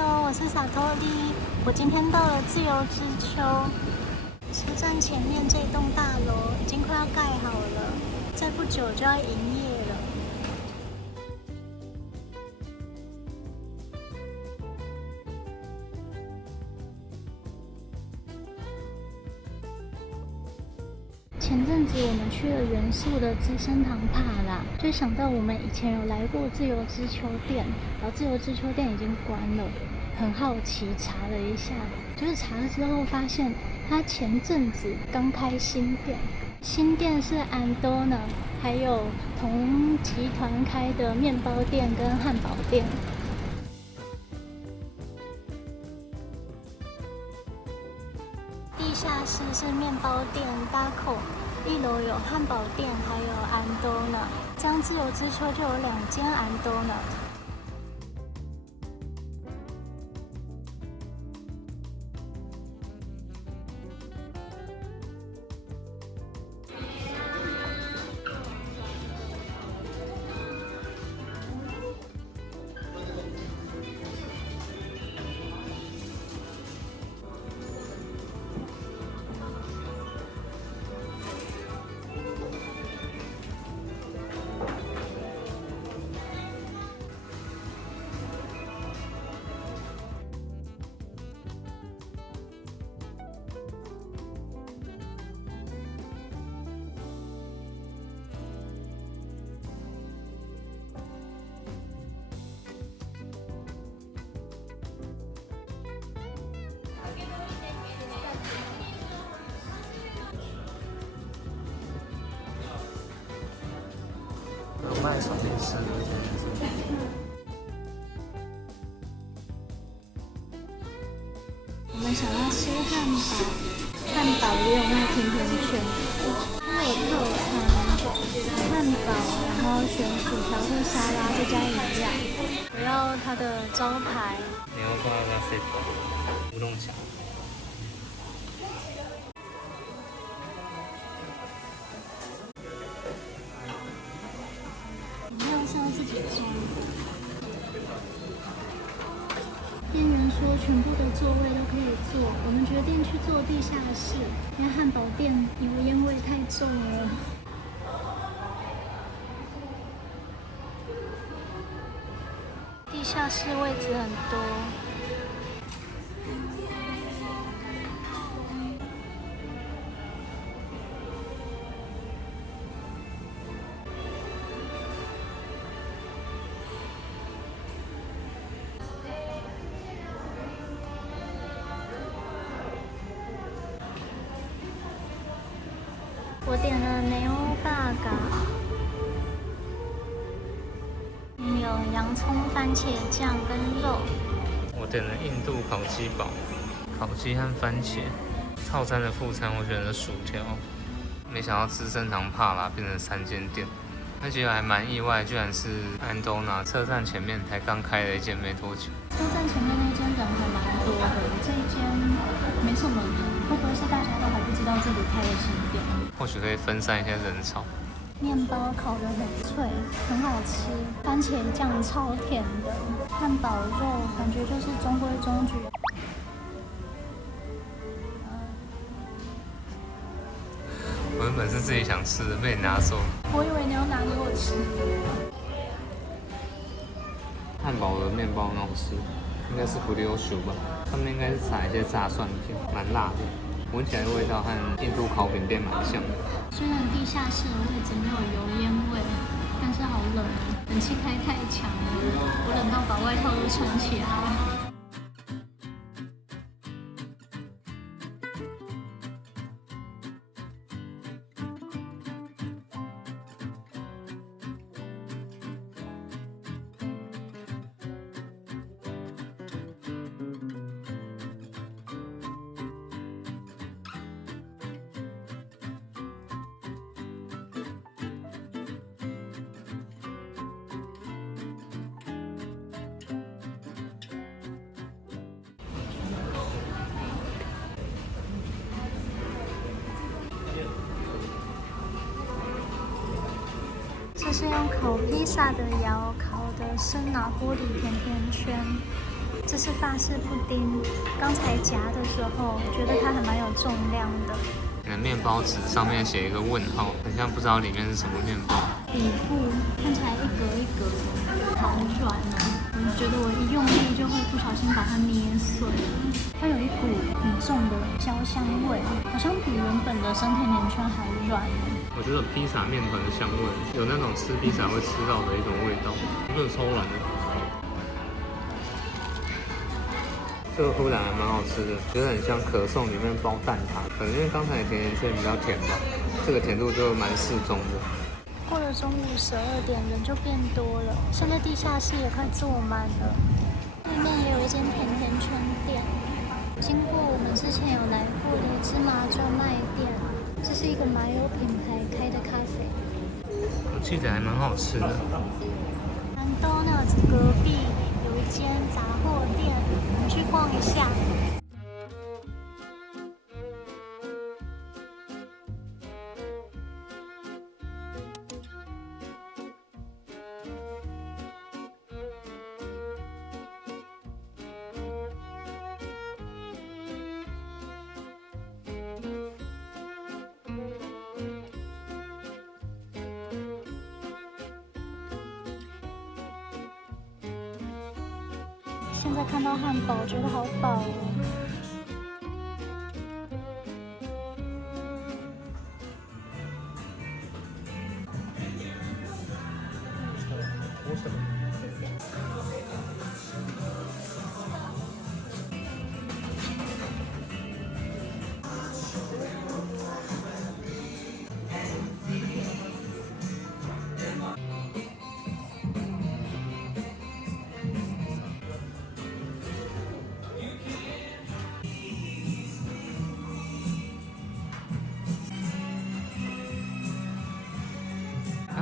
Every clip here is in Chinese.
Hello， 我是薩托利。我今天到了自由之丘車站前面，這棟大樓已經快要蓋好了，再不久就要營業了。前陣子我們去了元素的資生堂帕拉，就想到我們以前有來過自由之丘店，然後自由之丘店已經關了，很好奇查了一下，就是查了之後發現它前陣子剛開新店，新店是安多納，還有同集團開的麵包店跟漢堡店。地下室是麵包店 Daco， 一樓有漢堡店，還有安多納。這樣自由之丘就有2間安多納。有卖手零食的，我们想要吃漢堡也有賣甜甜圈，它有套餐，漢堡，然後選薯條或沙拉，再加飲料。我要它的招牌牛巴拉塞巴烏龍茶。自己做。店員說全部的座位都可以坐，我們決定去坐地下室，因為漢堡店油煙味太重了。地下室位置很多。我點了內歐巴嘎，有洋蔥、番茄醬跟肉。我點了印度烤雞堡，烤雞和番茄。套餐的副餐我選了薯條。沒想到資生堂帕拉變成3間店，而且還蠻意外，居然是安多納車站前面才剛開了一間沒多久。車站前面那間人還蠻多的，這一間沒什麼人，會不會是大家都還不知道這裡開了新店？或許可以分散一些人潮。麵包烤得很脆，很好吃，番茄醬超甜的，漢堡肉感覺就是中規中矩。我原本是自己想吃的，被你拿走。我以為你要拿給我吃。漢堡的麵包很好吃，應該是不溜熟吧，上面應該是撒一些炸蒜片，蠻辣的。聞起來的味道和印度烤餅店蠻像的。雖然地下室的位置沒有油煙味，但是好冷，冷氣開太強了，我冷到把外套都穿起來了。这是用烤披薩的窯烤的生拿坡里甜甜圈，這是法式布丁，剛才夾的時候覺得它還蠻有重量的。你的麵包紙上面寫一個問號，很像不知道裡面是什麼麵包。底部看起來一格一格，好軟哦！我覺得我一用力就會不小心把它捏碎了。它有一股很重的焦香味，好像比原本的生甜甜圈還軟。我覺得披薩麵團的香味，有那種吃披薩會吃到的一種味道，真的超軟的。這個忽然還蠻好吃的，覺得很像可頌裡面包蛋撻，可能因為剛才的甜甜圈比較甜吧，這個甜度就蠻適中的。過了中午12點，人就變多了，現在地下室也快坐滿了。對面也有一間甜甜圈店，經過我們之前有來過的芝麻專賣店。這是一個麻油品牌開的咖啡，我記得還蠻好吃的。McDonald's 隔壁有一間雜貨店，我們去逛一下。现在看到漢堡，覺得好飽哦。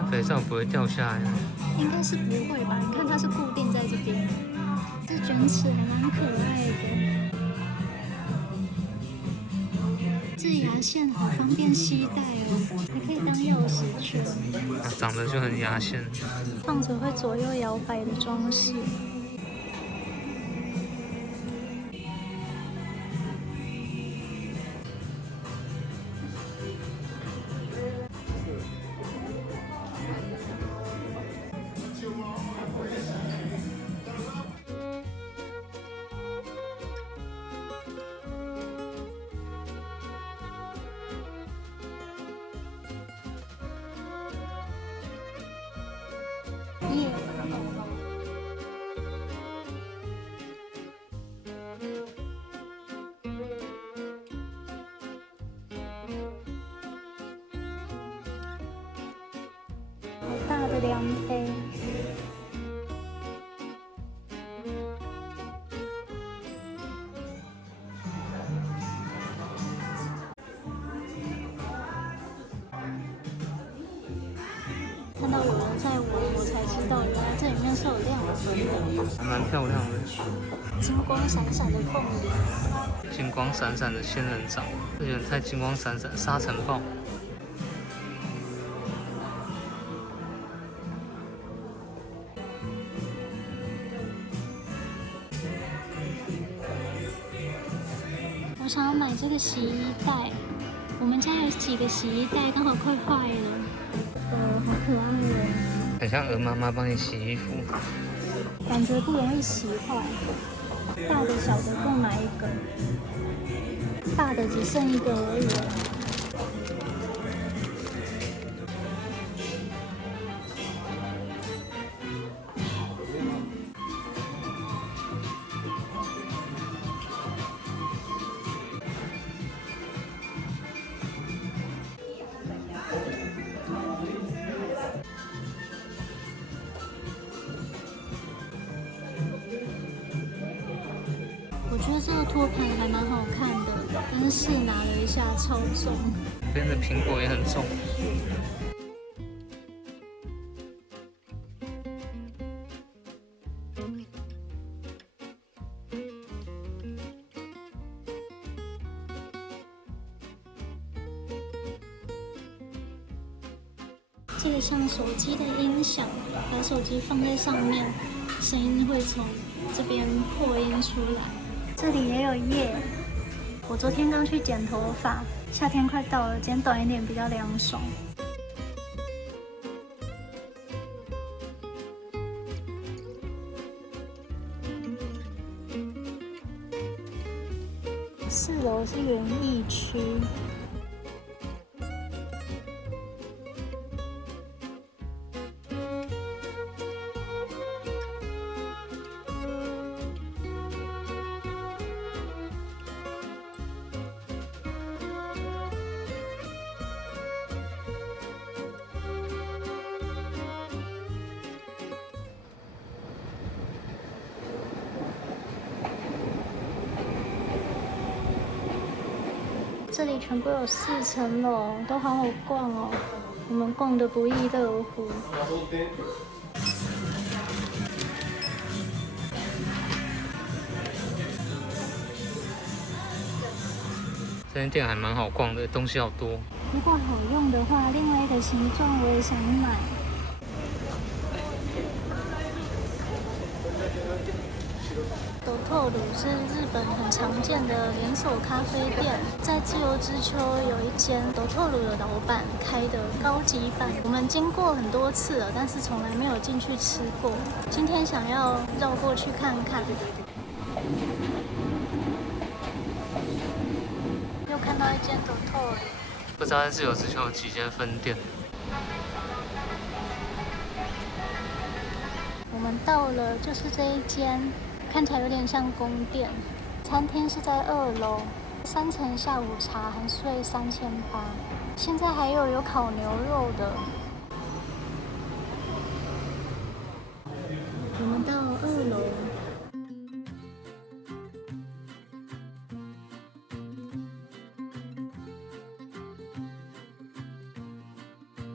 肥皂不會掉下來，應該是不會吧？你看它是固定在這邊，這捲尺還蠻可愛的。這牙線好方便攜帶哦，還可以當鑰匙圈。它長得就很牙線，放着會左右搖擺的裝飾。好大的量杯。看到有人在玩，我才知道原来這裡面是有亮分的，還蠻漂亮的，金光閃閃的鳳梨，金光閃閃的仙人掌，這有點太金光閃閃，沙塵暴。我想要買這個洗衣袋，我們家有幾個洗衣袋，剛好快壞了。好可愛哦！很像鵝媽媽幫你洗衣服，感覺不容易洗壞。大的、小的各買一個，大的只剩一個而已。我觉得這個托盤還蠻好看的，但是試拿了一下超重。這邊的蘋果也很重。這個像手機的音響，把手機放在上面，聲音會從這邊擴音出來。這裡也有夜。我昨天剛去剪頭髮，夏天快到了，剪短一點比較涼爽。4樓是園藝區。這裡全部有4層樓，都好好逛哦。我們逛得不亦樂乎。這間店還蠻好逛的，東西好多。如果好用的話，另外一個形狀我也想買。斗拓魯是日本很常見的連鎖咖啡店，在自由之丘有一間斗拓魯的老闆開的高級版，我們經過很多次了，但是從來沒有進去吃過。今天想要繞過去看看。又看到一間斗拓魯，不知道在自由之丘有幾間分店。我們到了，就是這一間。看起來有點像宮殿，餐廳是在2樓，3層下午茶含稅3800，現在還有烤牛肉的。我們到2樓，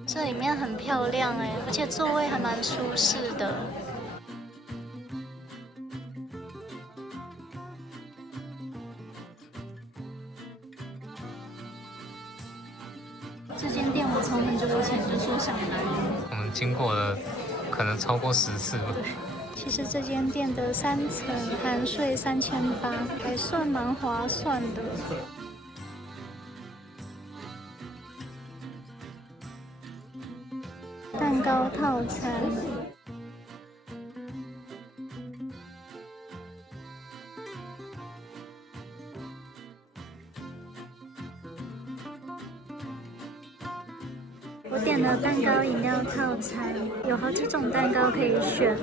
這裡面很漂亮哎，而且座位還蠻舒適的。这间店我從很久以前就說想來。我們經過了可能超過10次吧。其實這間店的3層含稅3800，還算蠻划算的。蛋糕套餐。我點了蛋糕飲料套餐，有好幾種蛋糕可以選。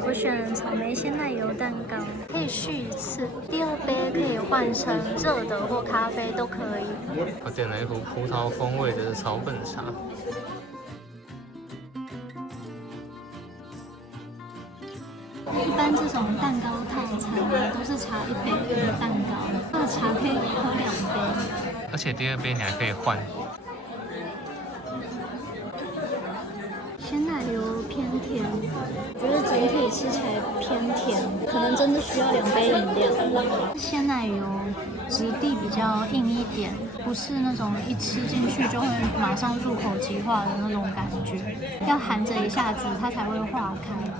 我選了草莓鮮奶油蛋糕，可以續1次。第2杯可以換成熱的或咖啡都可以。我點了一壺葡萄風味的草本茶。一般這種蛋糕套餐都是茶1杯的蛋糕，這個茶可以喝2杯。而且第2杯你還可以換。鮮奶油偏甜，我覺得整體吃起來偏甜，可能真的需要2杯飲料。鮮奶油質地比較硬一點，不是那種一吃進去就會馬上入口即化的那種感覺，要含着一下子它才會化開。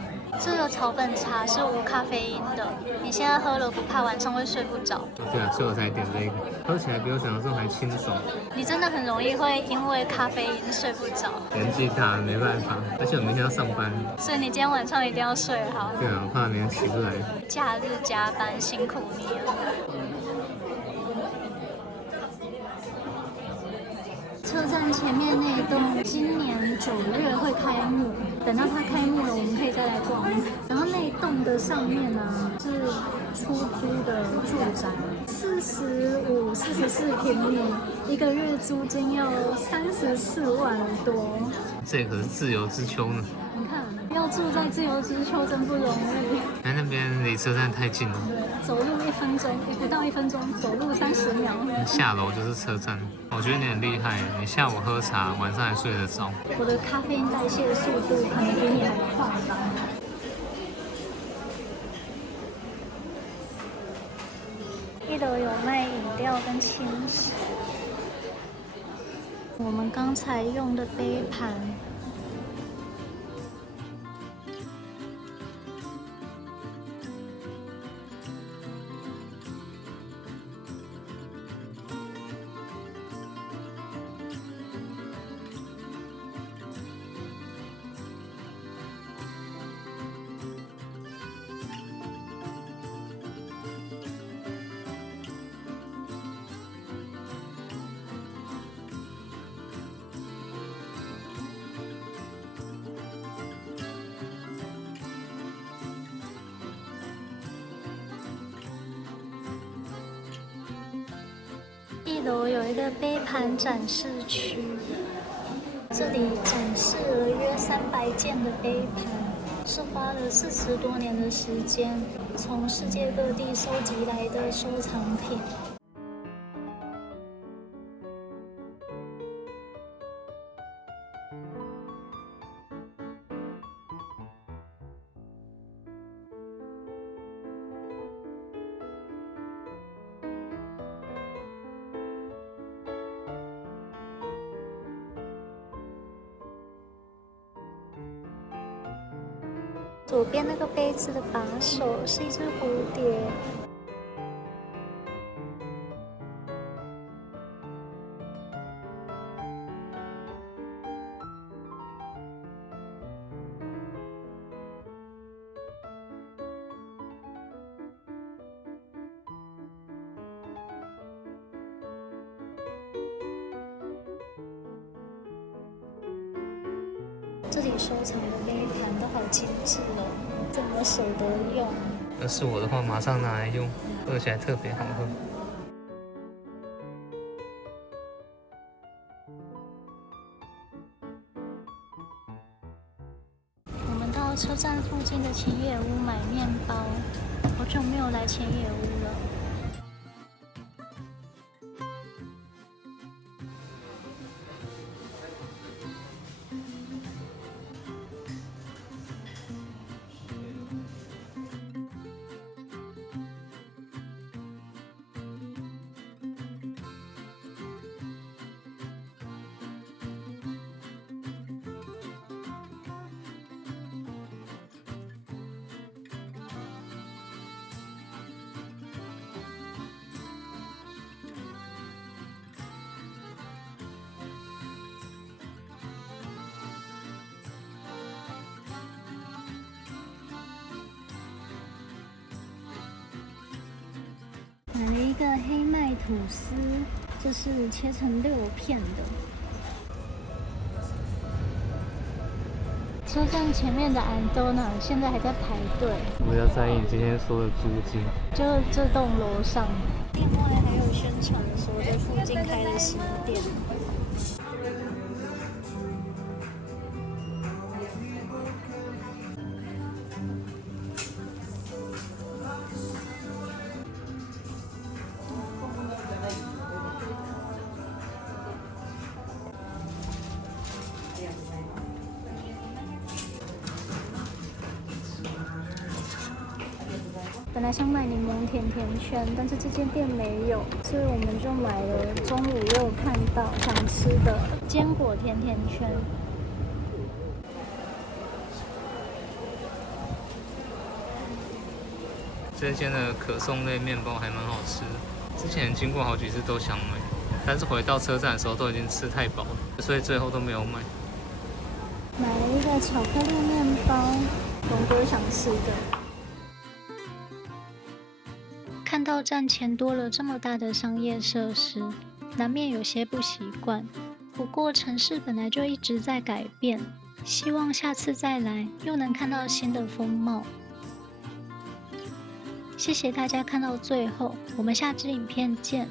這個草本茶是無咖啡因的，你現在喝了不怕晚上會睡不着。對啊，所以我才點這個，喝起來比我想象中還清爽。你真的很容易會因為咖啡因睡不着。年紀大了沒辦法，而且我明天要上班，所以你今天晚上一定要睡好。對啊，我怕明天起不來。假日加班辛苦你了。車站前面那一棟今年9月會開幕，等到它開幕了，我們可以再來逛。然後那一棟的上面呢是出租的住宅，45、44平米，1個月租金要34萬多。這可是自由之丘呢。你看，要住在自由之丘真不容易。那邊離車站太近了。走路1分鐘，不到1分鐘，走路30秒。下樓就是車站。我覺得你很厲害，你下午喝茶，晚上還睡得着。我的咖啡因代謝速度可能比你還快吧。1樓有賣飲料跟輕食。我們剛才用的杯盤。一樓有一個杯盤展示區，這裡展示了約300件的杯盤，是花了40多年的時間，從世界各地收集來的收藏品。左邊那個杯子的把手是一隻蝴蝶。这裡收藏的杯盤都好精緻哦，怎麼捨得用？要是我的話，馬上拿來用，喝起來特別好喝。我們到車站附近的淺野屋買麵包，好久沒有來淺野屋了。买了一個黑麥吐司，這是切成6片的。車站前面的安多呢，現在還在排隊。不要在意你今天說的租金，就這棟樓上。另外還有宣傳說這附近開了新店。本来想買檸檬甜甜圈，但是這間店沒有，所以我們就買了中午又看到想吃的堅果甜甜圈。這間的可頌類麵包還蠻好吃的，之前經過好幾次都想買，但是回到車站的時候都已經吃太飽了，所以最後都沒有買。買了一個巧克力麵包，龍哥想吃的。看到站前多了這麼大的商業設施，難免有些不習慣。不過城市本來就一直在改變，希望下次再來又能看到新的風貌。謝謝大家看到最後，我們下支影片見。